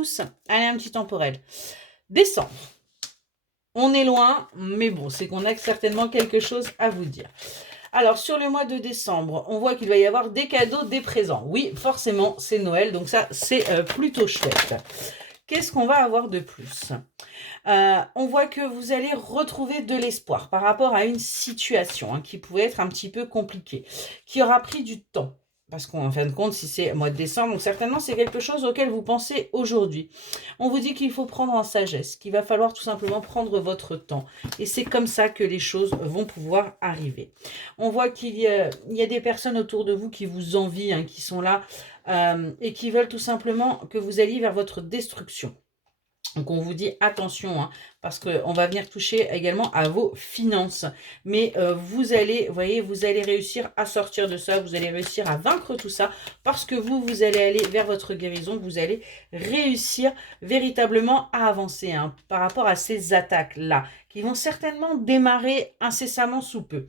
tous. Allez, un petit temporel. Décembre. On est loin, mais bon, c'est qu'on a certainement quelque chose à vous dire. Alors, sur le mois de décembre, on voit qu'il va y avoir des cadeaux, des présents. Oui, forcément, c'est Noël, donc ça, c'est plutôt chouette. Qu'est-ce qu'on va avoir de plus? On voit que vous allez retrouver de l'espoir par rapport à une situation qui pouvait être un petit peu compliquée, qui aura pris du temps. Parce qu'en fin de compte, si c'est mois de décembre, donc certainement c'est quelque chose auquel vous pensez aujourd'hui. On vous dit qu'il faut prendre en sagesse, qu'il va falloir tout simplement prendre votre temps. Et c'est comme ça que les choses vont pouvoir arriver. On voit qu'il y a des personnes autour de vous qui vous envient, qui sont là et qui veulent tout simplement que vous alliez vers votre destruction. Donc, on vous dit attention, parce qu'on va venir toucher également à vos finances. Mais vous allez, vous voyez, vous allez réussir à sortir de ça, vous allez réussir à vaincre tout ça, parce que vous allez aller vers votre guérison, vous allez réussir véritablement à avancer par rapport à ces attaques-là, qui vont certainement démarrer incessamment sous peu.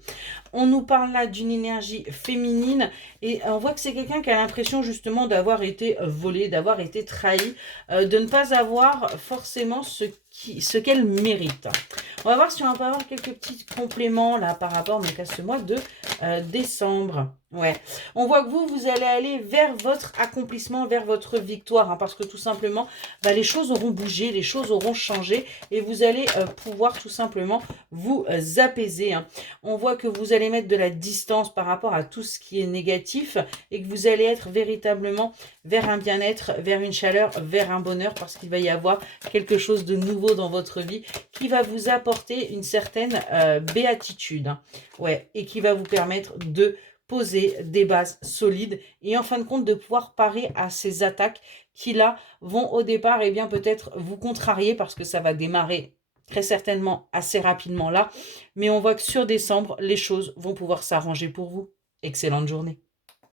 On nous parle là d'une énergie féminine et on voit que c'est quelqu'un qui a l'impression justement d'avoir été volé, d'avoir été trahi, de ne pas avoir forcément ce qu'elle mérite. On va voir si on peut avoir quelques petits compléments là par rapport donc, à ce mois de décembre. Ouais, on voit que vous allez aller vers votre accomplissement, vers votre victoire, parce que tout simplement, les choses auront bougé, les choses auront changé et vous allez pouvoir tout simplement vous apaiser. On voit que vous allez mettre de la distance par rapport à tout ce qui est négatif et que vous allez être véritablement vers un bien-être, vers une chaleur, vers un bonheur parce qu'il va y avoir quelque chose de nouveau dans votre vie qui va vous apporter une certaine béatitude. Ouais, et qui va vous permettre de poser des bases solides et en fin de compte de pouvoir parer à ces attaques qui là vont au départ peut-être vous contrarier parce que ça va démarrer très certainement assez rapidement là, mais on voit que sur décembre, les choses vont pouvoir s'arranger pour vous. Excellente journée.